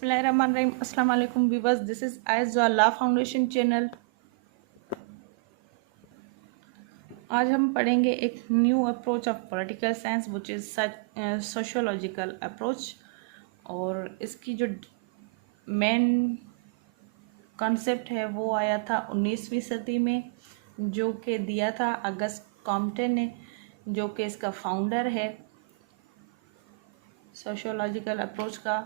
बिस्मिल्लाहिर्रहमानिर्रहीम। अस्सलाम वालेकुम viewers, this is eyes law foundation channel. आज हम पढ़ेंगे एक new approach of political science which is sociological approach. और इसकी जो मेन कॉन्सेप्ट है वो आया था 19वीं सदी में, जो कि दिया था अगस्त कॉम्टे ने, जो कि इसका फाउंडर है सोशियोलॉजिकल अप्रोच का।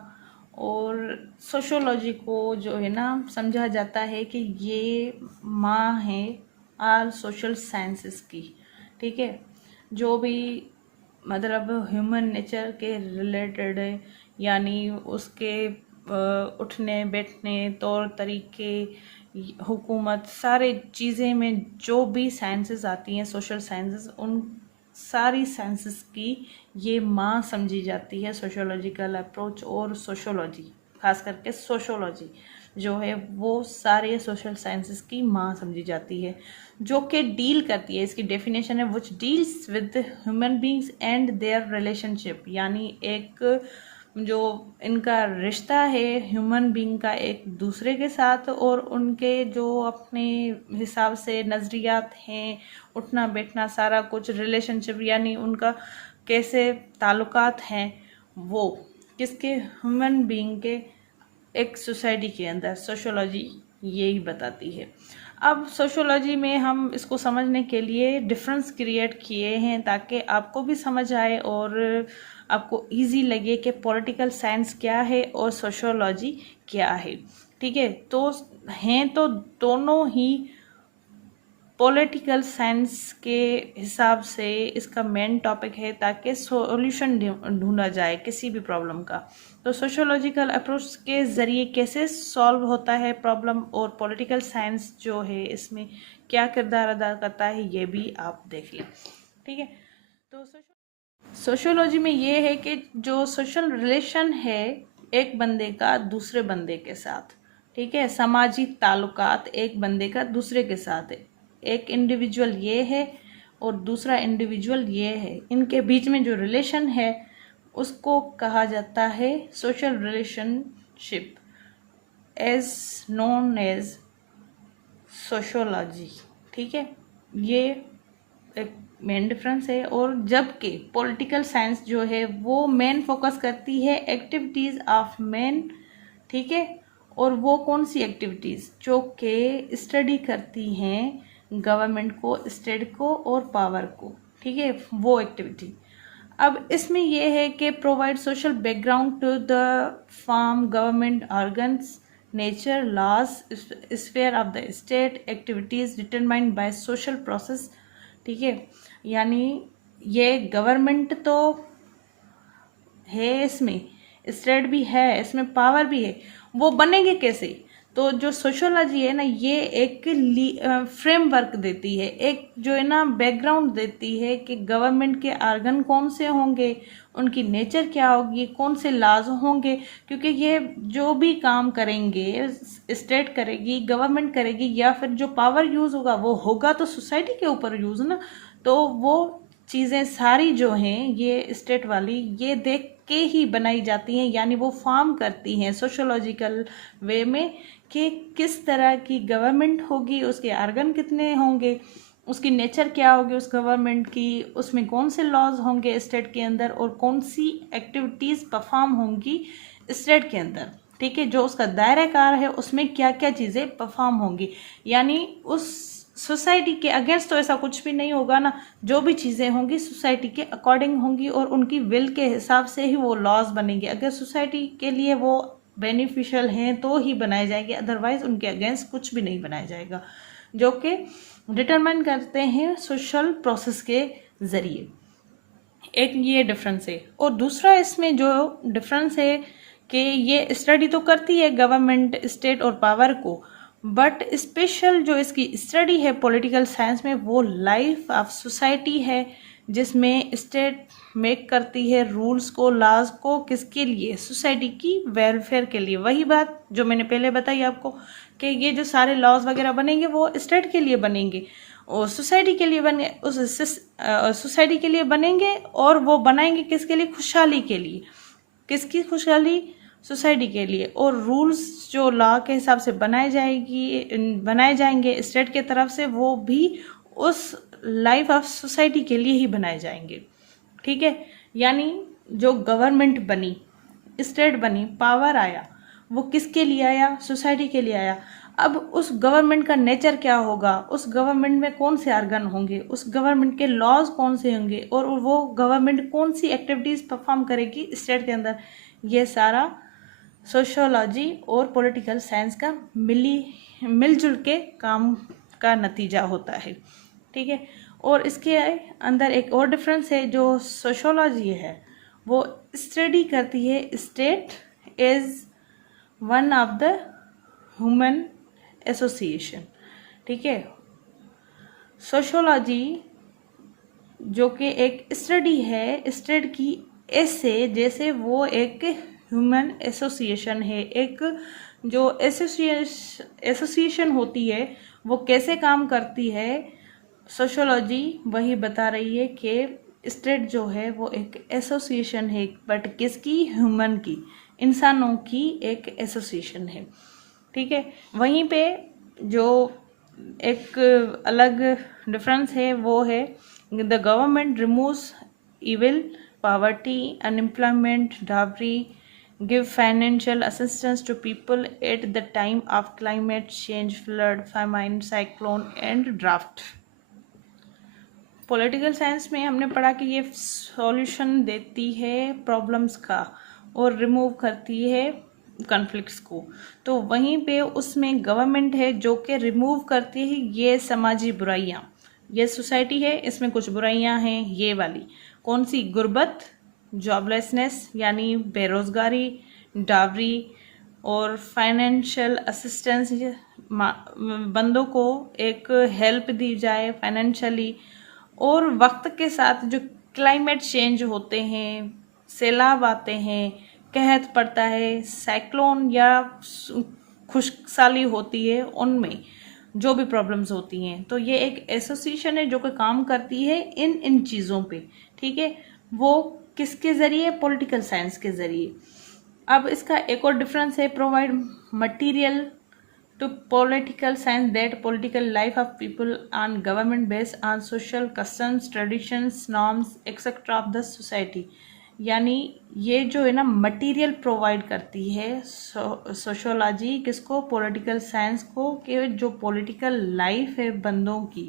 और सोशियोलॉजी को जो है ना समझा जाता है कि ये माँ है आल सोशल साइंसेस की। ठीक है, जो भी मतलब ह्यूमन नेचर के रिलेटेड है, यानी उसके उठने बैठने तौर तरीके, हुकूमत, सारे चीज़ें में जो भी साइंसेस आती हैं सोशल साइंसेस, उन सारी साइंसेस की ये माँ समझी जाती है सोशियोलॉजिकल अप्रोच। और सोशियोलॉजी, खास करके सोशियोलॉजी जो है वो सारे सोशल साइंसेस की माँ समझी जाती है, जो कि डील करती है, इसकी डेफिनेशन है which deals with human beings and their relationship. यानी एक जो इनका रिश्ता है ह्यूमन बींग का एक दूसरे के साथ, और उनके जो अपने हिसाब से नज़रियात हैं, उठना बैठना, सारा कुछ रिलेशनशिप, यानी उनका कैसे ताल्लुकात हैं वो किसके, ह्यूमन बीइंग के एक सोसाइटी के अंदर। सोशियोलॉजी यही बताती है। अब सोशियोलॉजी में हम इसको समझने के लिए डिफरेंस क्रिएट किए हैं ताकि आपको भी समझ आए और आपको इजी लगे कि पॉलिटिकल साइंस क्या है और सोशियोलॉजी क्या है। ठीक है, तो हैं तो दोनों ही पॉलिटिकल साइंस के हिसाब से इसका मेन टॉपिक है, ताकि सॉल्यूशन ढूंढा जाए किसी भी प्रॉब्लम का। तो सोशियोलॉजिकल अप्रोच के ज़रिए कैसे सॉल्व होता है प्रॉब्लम, और पॉलिटिकल साइंस जो है इसमें क्या किरदार अदा करता है, ये भी आप देख लें। ठीक है, तो सोशियोलॉजी में ये है कि जो सोशल रिलेशन है एक बंदे का दूसरे बंदे के साथ, ठीक है, सामाजिक ताल्लुकात एक बंदे का दूसरे के साथ है। एक इंडिविजुअल ये है और दूसरा इंडिविजुअल ये है, इनके बीच में जो रिलेशन है उसको कहा जाता है social relationship, as known as sociology. ठीक है, ये एक मेन डिफरेंस है। और जबकि पॉलिटिकल साइंस जो है वो मेन फोकस करती है एक्टिविटीज़ ऑफ मैन। ठीक है, और वो कौन सी एक्टिविटीज़, जो कि स्टडी करती हैं गवर्नमेंट को, स्टेट को और पावर को। ठीक है, वो एक्टिविटी। अब इसमें यह है कि provide social background to the form government organs, nature, laws, sphere of the state, activities determined by social process. ठीक है, यानी ये गवर्नमेंट तो है, इसमें स्टेट भी है, इसमें पावर भी है, वो बनेंगे कैसे। तो जो सोशियोलॉजी है ना, ये एक फ्रेमवर्क देती है, एक जो है ना बैकग्राउंड देती है कि गवर्नमेंट के आर्गन कौन से होंगे, उनकी नेचर क्या होगी, कौन से लॉज होंगे। क्योंकि ये जो भी काम करेंगे, स्टेट करेगी, गवर्नमेंट करेगी, या फिर जो पावर यूज़ होगा वो होगा तो सोसाइटी के ऊपर यूज़ ना। तो वो चीज़ें सारी जो हैं ये स्टेट वाली, ये देख के ही बनाई जाती हैं, यानी वो फॉर्म करती हैं सोशियोलॉजिकल वे में कि किस तरह की गवर्नमेंट होगी, उसके आर्गन कितने होंगे, उसकी नेचर क्या होगी उस गवर्नमेंट की, उसमें कौन से लॉज होंगे स्टेट के अंदर, और कौन सी एक्टिविटीज़ परफॉर्म होंगी स्टेट के अंदर। ठीक है, जो उसका दायरा कार है उसमें क्या क्या चीज़ें परफॉर्म होंगी। यानी उस सोसाइटी के अगेंस्ट तो ऐसा कुछ भी नहीं होगा ना, जो भी चीज़ें होंगी सोसाइटी के अकॉर्डिंग होंगी और उनकी विल के हिसाब से ही वो लॉज बनेंगे। अगर सोसाइटी के लिए वो बेनिफिशियल हैं तो ही बनाए जाएंगे, अदरवाइज उनके अगेंस्ट कुछ भी नहीं बनाया जाएगा, जो कि डिटरमाइन करते हैं सोशल प्रोसेस के ज़रिए। एक ये डिफरेंस है। और दूसरा इसमें जो डिफरेंस है कि ये स्टडी तो करती है गवर्नमेंट, स्टेट और पावर को, बट स्पेशल जो इसकी स्टडी है पॉलिटिकल साइंस में वो लाइफ ऑफ सोसाइटी है, जिसमें स्टेट मेक करती है रूल्स को, लॉज को, किसके लिए, सोसाइटी की वेलफेयर के लिए। वही बात जो मैंने पहले बताई आपको कि ये जो सारे लॉज वगैरह बनेंगे वो स्टेट के लिए बनेंगे और सोसाइटी के लिए बने, उस सोसाइटी के लिए बनेंगे, और वो बनाएंगे किसके लिए, खुशहाली के लिए। किसकी खुशहाली, सोसाइटी के लिए, और रूल्स जो लॉ के हिसाब से बनाए जाएंगे स्टेट के तरफ से, वो भी उस लाइफ ऑफ सोसाइटी के लिए ही बनाए जाएंगे। ठीक है, यानी जो गवर्नमेंट बनी, स्टेट बनी, पावर आया, वो किसके लिए आया? सोसाइटी के लिए आया। अब उस गवर्नमेंट का नेचर क्या होगा, उस गवर्नमेंट में कौन से आर्गन होंगे, उस गवर्नमेंट के लॉज कौन से होंगे, और वो गवर्नमेंट कौन सी एक्टिविटीज़ परफॉर्म करेगी स्टेट के अंदर, ये सारा सोशियोलॉजी और पॉलिटिकल साइंस का मिलजुल के काम का नतीजा होता है। ठीक है, और इसके अंदर एक और डिफरेंस है, जो सोशियोलॉजी है वो स्टडी करती है state is one of the human association. ठीक है, सोशियोलॉजी जो कि एक स्टडी है स्टेट की, ऐसे जैसे वो एक ह्यूमन एसोसिएशन है, एक जो एसोसिएशन होती है वो कैसे काम करती है, सोशियोलॉजी वही बता रही है कि स्टेट जो है वो एक एसोसिएशन है, बट किसकी? ह्यूमन की, इंसानों की एक एसोसिएशन है। ठीक है, वहीं पे जो एक अलग डिफरेंस है वो है the government removes evil, poverty, unemployment, dowry, give financial assistance to people at the time of climate change, flood, famine, cyclone and drought। Political science में हमने पढ़ा कि ये सॉल्यूशन देती है प्रॉब्लम्स का और रिमूव करती है कॉन्फ्लिक्ट्स को। तो वहीं पे उसमें गवर्नमेंट है जो कि रिमूव करती है ये समाजी बुराइयाँ। ये सोसाइटी है, इसमें कुछ बुराइयाँ हैं, ये वाली कौन सी? गुर्बत, जॉबलेसनेस यानी बेरोज़गारी, डावरी और फाइनेंशियल असिस्टेंस, बंदों को एक हेल्प दी जाए फाइनेंशियली, और वक्त के साथ जो क्लाइमेट चेंज होते हैं, सैलाब आते हैं, कहत पड़ता है, साइक्लोन या खुशकसाली होती है, उनमें जो भी प्रॉब्लम्स होती हैं, तो ये एक एसोसिएशन है जो कि काम करती है इन चीज़ों पे। ठीक है, वो किसके ज़रिए? पॉलिटिकल साइंस के ज़रिए। अब इसका एक और डिफरेंस है, provide material to political science that political life of people and government based on social customs, traditions, norms etc of the society। यानी ये जो है ना मटेरियल प्रोवाइड करती है सोशियोलॉजी किसको? पॉलिटिकल साइंस को, कि जो पॉलिटिकल लाइफ है बंदों की,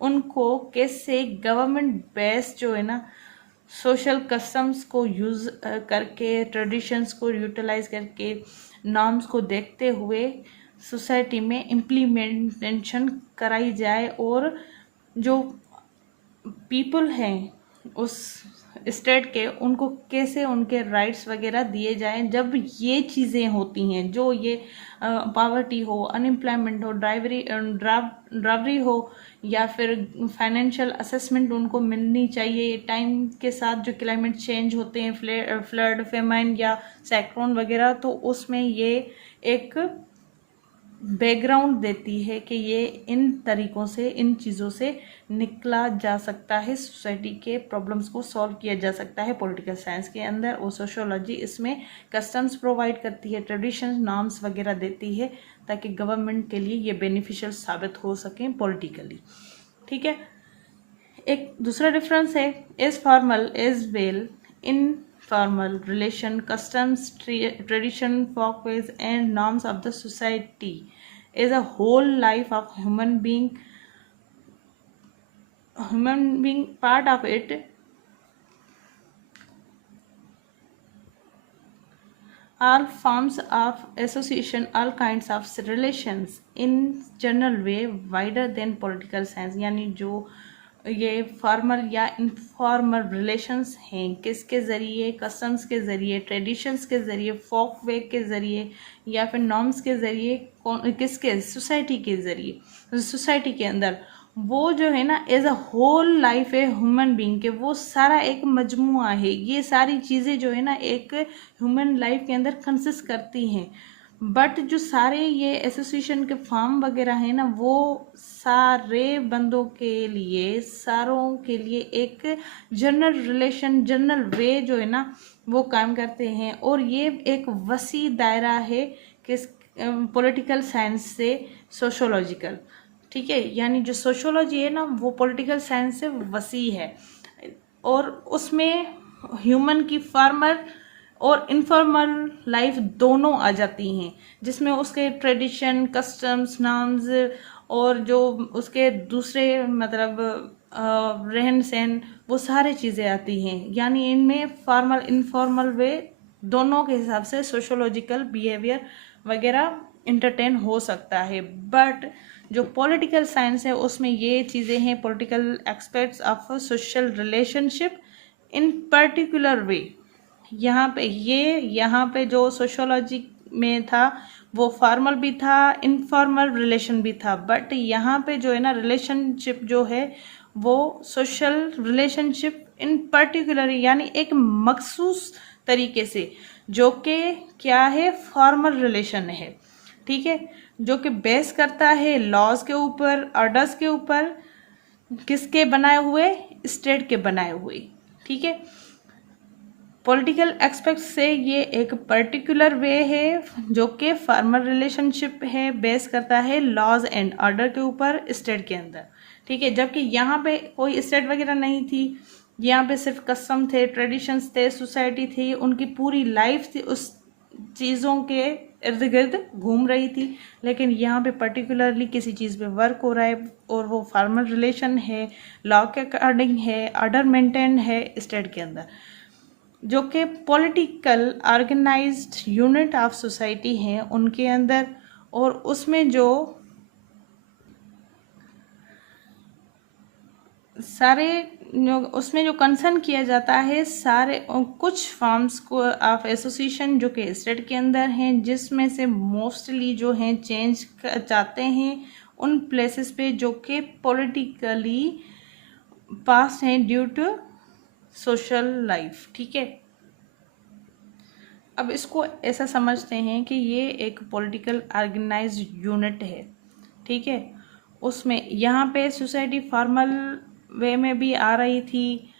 उनको कैसे गवर्नमेंट बेस्ड जो है ना सोशल कस्टम्स को यूज़ करके, ट्रेडिशंस को यूटिलाइज करके, नॉर्म्स को देखते हुए सोसाइटी में इम्प्लीमेंटेशन कराई जाए, और जो पीपल हैं उस स्टेट के, उनको कैसे उनके राइट्स वगैरह दिए जाएं। जब ये चीज़ें होती हैं, जो ये पावर्टी हो, अनएम्प्लॉयमेंट हो, ड्राइवरी हो, या फिर फाइनेंशियल असेसमेंट उनको मिलनी चाहिए टाइम के साथ, जो क्लाइमेट चेंज होते हैं, फ्लड, फेमाइन या साइक्लोन वगैरह, तो उसमें ये एक बैकग्राउंड देती है कि ये इन तरीक़ों से, इन चीज़ों से निकला जा सकता है, सोसाइटी के प्रॉब्लम्स को सॉल्व किया जा सकता है पॉलिटिकल साइंस के अंदर। और सोशियोलॉजी इसमें कस्टम्स प्रोवाइड करती है, ट्रेडिशंस, नॉर्म्स वगैरह देती है, ताकि गवर्नमेंट के लिए ये बेनिफिशियल साबित हो सकें पॉलिटिकली। ठीक है, एक दूसरा डिफरेंस है, is formal is well in formal relation, customs, tradition, folkways and norms of the society is a whole life of human being part of it। all forms of association, all kinds of relations in general way wider than political science। यानी जो ये formal या informal relations हैं, किसके ज़रिए? Customs के ज़रिए, traditions के ज़रिए, फोक वे के ज़रिए, या फिर नॉर्म्स के ज़रिए, किसके? सोसाइटी के ज़रिए। सोसाइटी के अंदर वो जो है ना एज अ होल लाइफ है ह्यूमन बीइंग के, वो सारा एक मजमुआ है। ये सारी चीज़ें जो है ना एक ह्यूमन लाइफ के अंदर कंसिस्ट करती हैं। बट जो सारे ये एसोसिएशन के फॉर्म वगैरह हैं ना, वो सारे बंदों के लिए, सारों के लिए एक जनरल रिलेशन, जनरल वे जो है ना वो काम करते हैं। और ये एक वसी दायरा है किस पॉलिटिकल साइंस से सोशोलॉजिकल, ठीक है। यानी जो सोशोलॉजी है ना वो पॉलिटिकल साइंस से वसी है, और उसमें ह्यूमन की फार्मर और इनफॉर्मल लाइफ दोनों आ जाती हैं, जिसमें उसके ट्रेडिशन, कस्टम्स, नॉर्म्स और जो उसके दूसरे मतलब रहन सहन, वो सारी चीज़ें आती हैं। यानी इनमें फॉर्मल इनफॉर्मल वे दोनों के हिसाब से सोशोलॉजिकल बिहेवियर वगैरह इंटरटेन हो सकता है। बट जो पॉलिटिकल साइंस है उसमें ये चीज़ें हैं, political aspects of social relationship in particular way. यहाँ पे जो सोशोलॉजी में था वो फॉर्मल भी था, इनफॉर्मल रिलेशन भी था। बट यहाँ पे जो है ना रिलेशनशिप जो है वो सोशल रिलेशनशिप इन पर्टिकुलर, यानी एक मखसूस तरीके से, जो कि क्या है, फॉर्मल रिलेशन है, ठीक है, जो कि बेस करता है लॉज के ऊपर, ऑर्डर्स के ऊपर, किसके बनाए हुए, स्टेट के बनाए हुए, ठीक है। पॉलिटिकल एस्पेक्ट से ये एक पर्टिकुलर वे है जो कि फार्मर रिलेशनशिप है, बेस करता है लॉज एंड ऑर्डर के ऊपर स्टेट के अंदर, ठीक है। जबकि यहाँ पे कोई स्टेट वगैरह नहीं थी, यहाँ पे सिर्फ कस्टम थे, ट्रेडिशंस थे, सोसाइटी थी, उनकी पूरी लाइफ थी उस चीज़ों के इर्द गिर्द घूम रही थी। लेकिन यहाँ पे पर्टिकुलरली किसी चीज़ पे वर्क हो रहा है और वो फार्मर रिलेशन है, लॉ के अकॉर्डिंग है, ऑर्डर मेंटेन है स्टेट के अंदर, जो कि political organised unit of society हैं उनके अंदर। और उसमें जो सारे उसमें जो कंसर्न किया जाता है, सारे कुछ फॉर्म्स को ऑफ एसोसिएशन जो कि स्टेट के अंदर हैं, जिसमें से मोस्टली जो हैं चेंज चाहते हैं उन प्लेसेस पे जो कि पॉलिटिकली पास हैं ड्यू टू सोशल लाइफ, ठीक है। अब इसको ऐसा समझते हैं कि ये एक पॉलिटिकल ऑर्गेनाइज्ड यूनिट है, ठीक है। उसमें यहाँ पे सोसाइटी फॉर्मल वे में भी आ रही थी,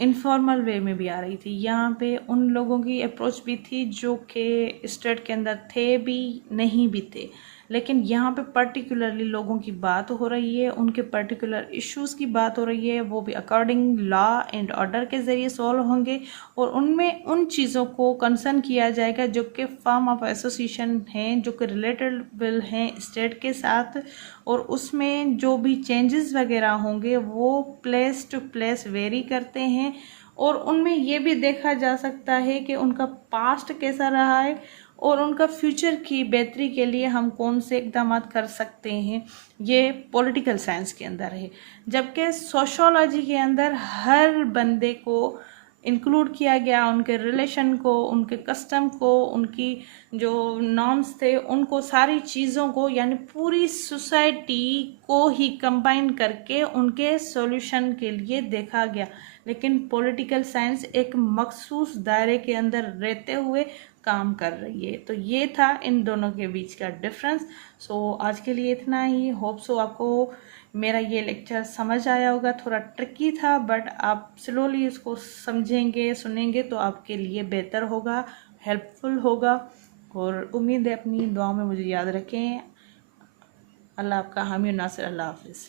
इनफॉर्मल वे में भी आ रही थी। यहाँ पे उन लोगों की अप्रोच भी थी जो कि स्टेट के अंदर थे भी, नहीं भी थे, लेकिन यहाँ पे पर्टिकुलरली लोगों की बात हो रही है, उनके पर्टिकुलर इश्यूज की बात हो रही है, वो भी अकॉर्डिंग लॉ एंड ऑर्डर के ज़रिए सॉल्व होंगे। और उनमें उन चीज़ों को कंसर्न किया जाएगा जो कि फॉर्म ऑफ एसोसिएशन हैं, जो कि रिलेटेबल हैं स्टेट के साथ। और उसमें जो भी चेंजेस वगैरह होंगे वो प्लेस टू प्लेस वेरी करते हैं। और उनमें ये भी देखा जा सकता है कि उनका पास्ट कैसा रहा है और उनका फ्यूचर की बेहतरी के लिए हम कौन से इकदाम कर सकते हैं, ये पॉलिटिकल साइंस के अंदर है। जबकि सोशोलॉजी के अंदर हर बंदे को इंक्लूड किया गया, उनके रिलेशन को, उनके कस्टम को, उनकी जो नॉर्म्स थे उनको, सारी चीज़ों को, यानी पूरी सोसाइटी को ही कंबाइन करके उनके सॉल्यूशन के लिए देखा गया। लेकिन पॉलिटिकल साइंस एक मखसूस दायरे के अंदर रहते हुए काम कर रही है। तो ये था इन दोनों के बीच का डिफरेंस। सो आज के लिए इतना ही। होप सो आपको मेरा ये लेक्चर समझ आया होगा। थोड़ा ट्रिकी था बट आप स्लोली इसको समझेंगे, सुनेंगे तो आपके लिए बेहतर होगा, हेल्पफुल होगा। और उम्मीद है अपनी दुआ में मुझे याद रखें। अल्लाह आपका हामी नासिर। अल्लाह हाफिज़।